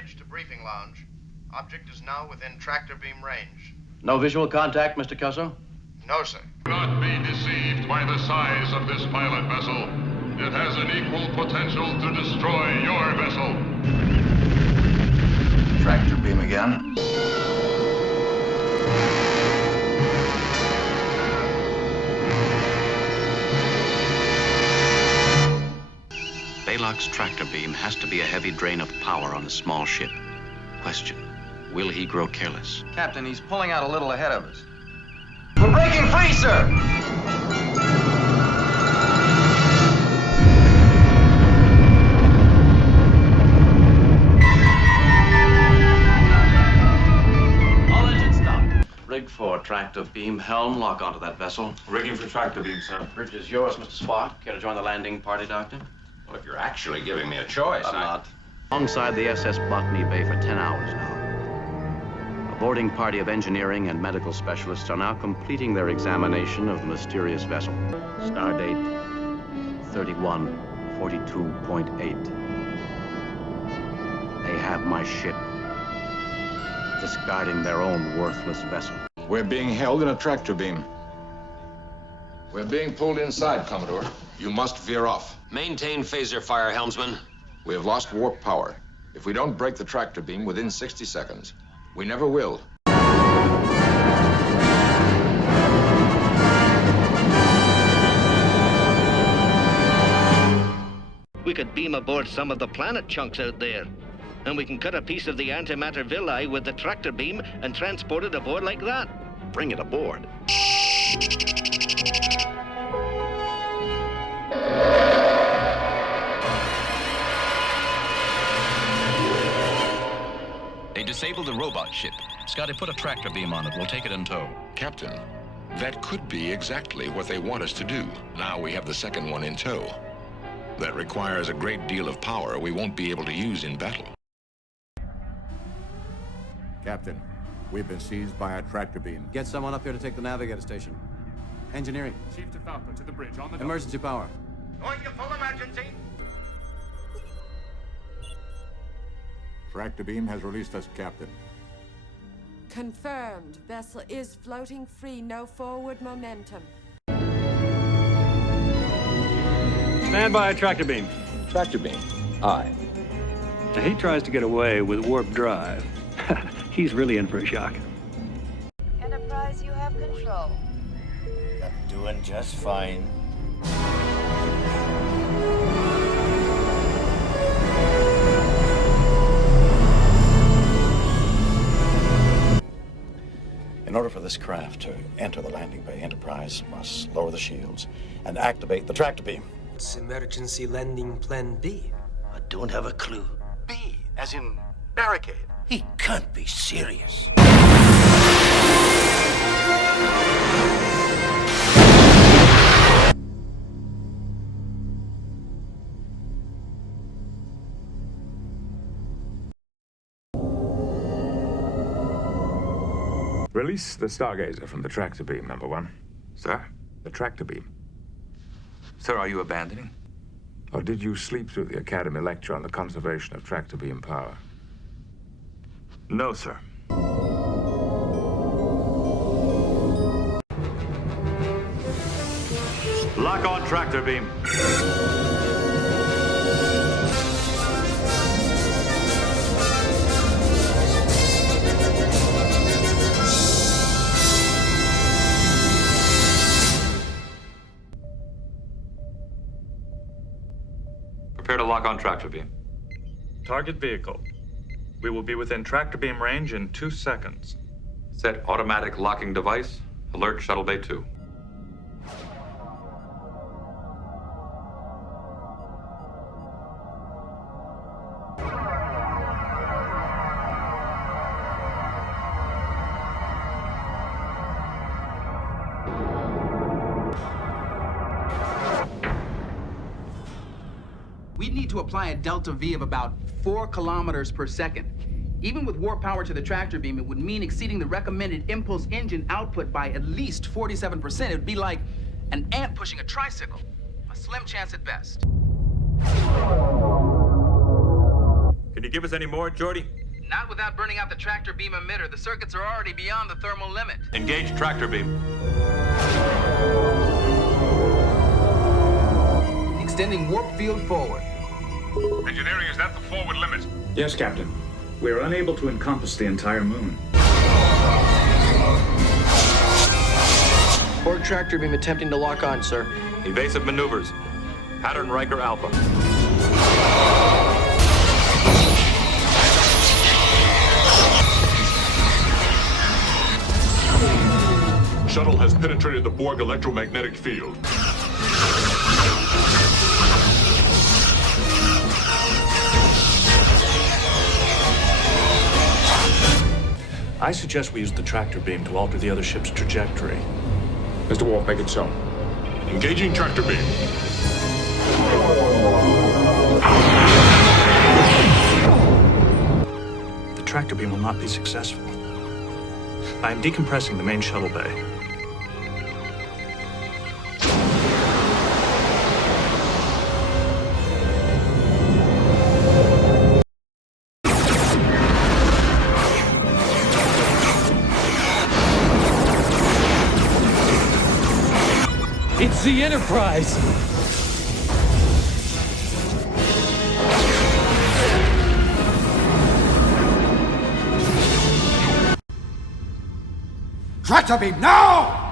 bridge to briefing lounge. Object is now within tractor beam range. No visual contact, Mr. Kelso? No, sir. Do not be deceived by the size of this pilot vessel. It has an equal potential to destroy your vessel. Tractor beam again. Baylock's tractor beam has to be a heavy drain of power on a small ship. Question, will he grow careless? Captain, he's pulling out a little ahead of us. We're breaking free, sir! All engines stop. Rig 4, tractor beam, helm, lock onto that vessel. Rigging for tractor beam, sir. Bridge is yours, Mr. Spock. Care to join the landing party, Doctor? Well, if you're actually giving me a choice, I'm not. Alongside the SS Botany Bay for 10 hours now. A boarding party of engineering and medical specialists are now completing their examination of the mysterious vessel. Stardate 3142.8. They have my ship, discarding their own worthless vessel. We're being held in a tractor beam. We're being pulled inside, Commodore. You must veer off. Maintain phaser fire, helmsman. We have lost warp power. If we don't break the tractor beam within 60 seconds, we never will. We could beam aboard some of the planet chunks out there. And we can cut a piece of the antimatter villi with the tractor beam and transport it aboard like that. Bring it aboard. They disabled the robot ship. Scotty, put a tractor beam on it. We'll take it in tow. Captain, that could be exactly what they want us to do. Now we have the second one in tow. That requires a great deal of power we won't be able to use in battle. Captain, we've been seized by a tractor beam. Get someone up here to take the navigator station. Engineering. Chief DeFalco to the bridge on the emergency power. Going to full emergency. Tractor beam has released us, Captain. Confirmed. Vessel is floating free. No forward momentum. Stand by, tractor beam. Tractor beam. Aye. Now, he tries to get away with warp drive. He's really in for a shock. Enterprise, you have control. I'm doing just fine. In order for this craft to enter the landing bay, Enterprise must lower the shields and activate the tractor beam. It's emergency landing plan B. I don't have a clue. B, as in barricade. He can't be serious. Release the Stargazer from the tractor beam, number one. Sir? The tractor beam. Sir, are you abandoning? Or did you sleep through the Academy lecture on the conservation of tractor beam power? No, sir. Lock on tractor beam. Prepare to lock on tractor beam. Target vehicle. We will be within tractor beam range in 2 seconds. Set automatic locking device. Alert Shuttle Bay 2. We'd need to apply a delta V of about 4 kilometers per second. Even with warp power to the tractor beam, it would mean exceeding the recommended impulse engine output by at least 47%. It would be like an ant pushing a tricycle. A slim chance at best. Can you give us any more, Geordi? Not without burning out the tractor beam emitter. The circuits are already beyond the thermal limit. Engage tractor beam. Extending warp field forward. Engineering, is that the forward limit? Yes, Captain. We are unable to encompass the entire moon. Port tractor beam attempting to lock on, sir. Evasive maneuvers. Pattern Riker Alpha. Shuttle has penetrated the Borg electromagnetic field. I suggest we use the tractor beam to alter the other ship's trajectory. Mr. Worf, make it so. Engaging tractor beam. The tractor beam will not be successful. I am decompressing the main shuttle bay. It's the Enterprise! Tractor beam now!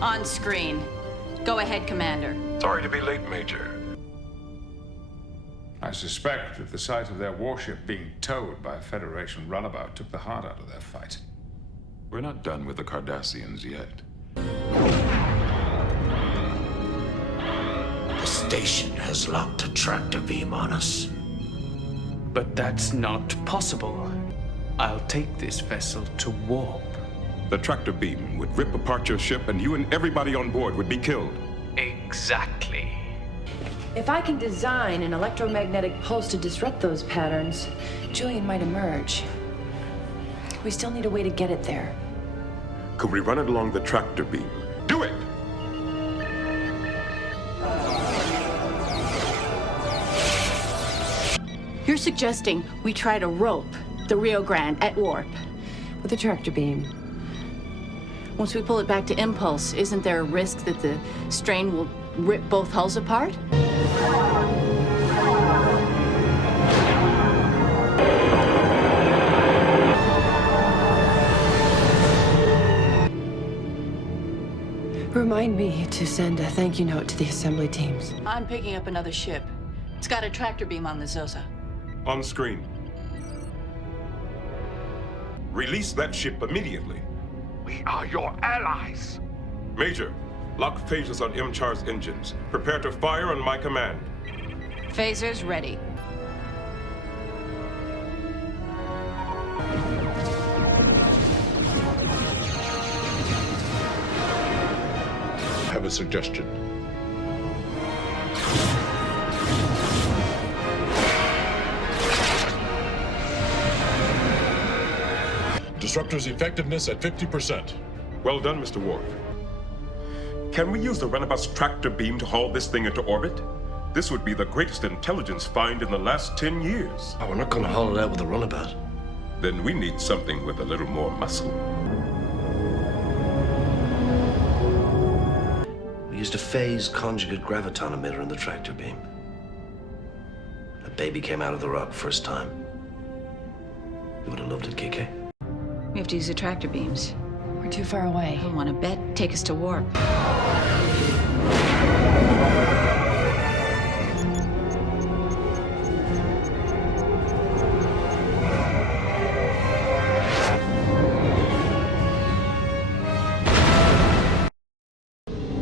On screen. Go ahead, Commander. Sorry to be late, Major. I suspect that the sight of their warship being towed by a Federation runabout took the heart out of their fight. We're not done with the Cardassians yet. The station has locked a tractor beam on us. But that's not possible. I'll take this vessel to warp. The tractor beam would rip apart your ship, and you and everybody on board would be killed. Exactly. If I can design an electromagnetic pulse to disrupt those patterns, Julian might emerge. We still need a way to get it there. Could we run it along the tractor beam? Do it! You're suggesting we try to rope the Rio Grande at warp. With a tractor beam. Once we pull it back to impulse, isn't there a risk that the strain will rip both hulls apart? Remind me to send a thank you note to the assembly teams. I'm picking up another ship. It's got a tractor beam on the Zosa. On screen. Release that ship immediately. We are your allies. Major, lock phasers on M-Char's engines. Prepare to fire on my command. Phasers ready. I have a suggestion. Disruptor's effectiveness at 50%. Well done, Mr. Worf. Can we use the runabout's tractor beam to haul this thing into orbit? This would be the greatest intelligence find in the last 10 years. Oh, we're not going to haul it out with a runabout. Then we need something with a little more muscle. We used a phase conjugate graviton emitter in the tractor beam. A baby came out of the rock first time. You would have loved it, Kike. We have to use the tractor beams. We're too far away. I want to bet. Take us to warp.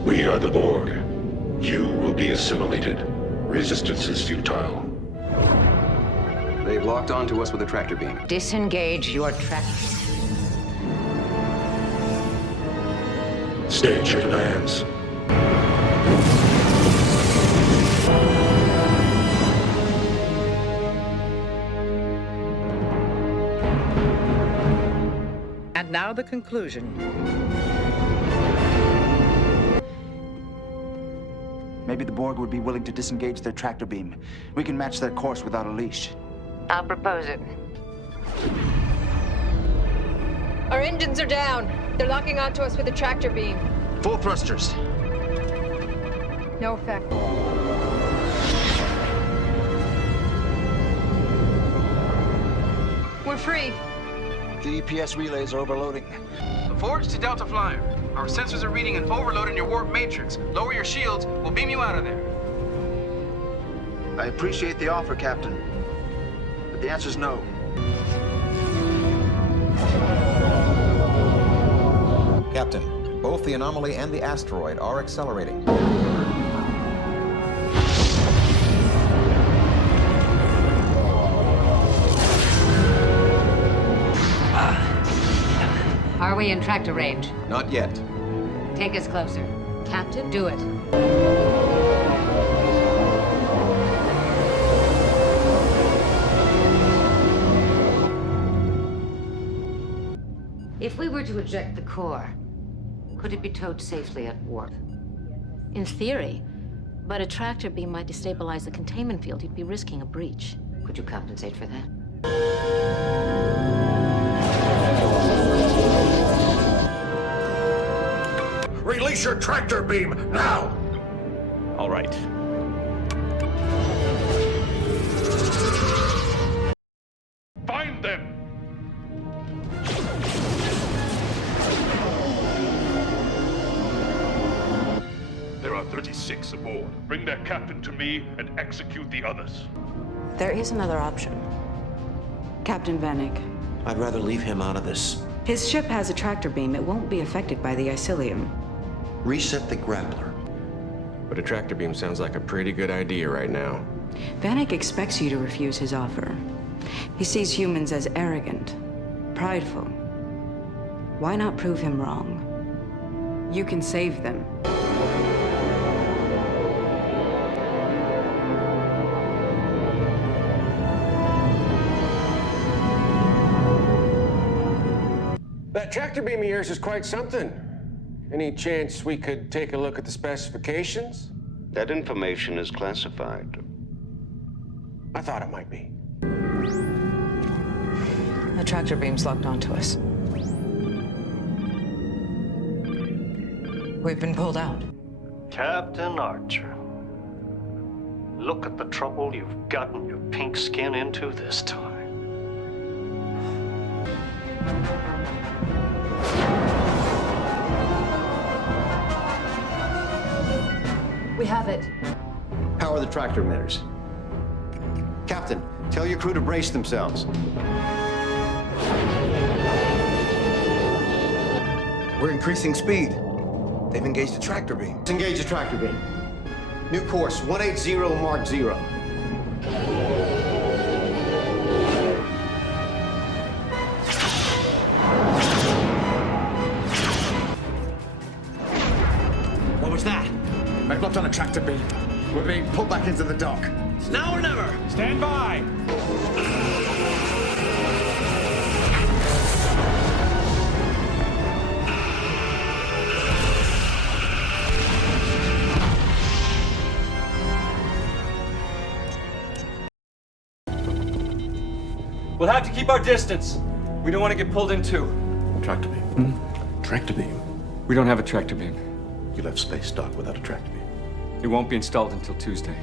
We are the Borg. You will be assimilated. Resistance is futile. They've locked onto us with a tractor beam. Disengage your tractor. Stage your demands. And now the conclusion. Maybe the Borg would be willing to disengage their tractor beam. We can match their course without a leash. I'll propose it. Our engines are down. They're locking onto us with a tractor beam. Full thrusters. No effect. We're free. The EPS relays are overloading. Forge to Delta Flyer. Our sensors are reading an overload in your warp matrix. Lower your shields. We'll beam you out of there. I appreciate the offer, Captain. But the answer's no. Captain, both the anomaly and the asteroid are accelerating. Are we in tractor range? Not yet. Take us closer. Captain, do it. If we were to eject the core, could it be towed safely at warp? In theory, but a tractor beam might destabilize the containment field. You'd be risking a breach. Could you compensate for that? Release your tractor beam, now! All right. Find them! There are 36 aboard. Bring their captain to me and execute the others. There is another option. Captain Vanek. I'd rather leave him out of this. His ship has a tractor beam. It won't be affected by the Icilium. Reset the grappler. But a tractor beam sounds like a pretty good idea right now. Vanek expects you to refuse his offer. He sees humans as arrogant, prideful. Why not prove him wrong? You can save them. That tractor beam of yours is quite something. Any chance we could take a look at the specifications? That information is classified. I thought it might be. The tractor beam's locked onto us. We've been pulled out. Captain Archer, look at the trouble you've gotten your pink skin into this time. We have it. Power the tractor emitters. Captain, tell your crew to brace themselves. We're increasing speed. They've engaged the tractor beam. Let's engage the tractor beam. New course, 180 Mark 0. What was that? They've locked on a tractor beam. We're being pulled back into the dock. It's now or never. Stand by! We'll have to keep our distance. We don't want to get pulled in too. Tractor beam. Tractor beam. We don't have a tractor beam. You left Spacedock without a tractor beam. It won't be installed until Tuesday.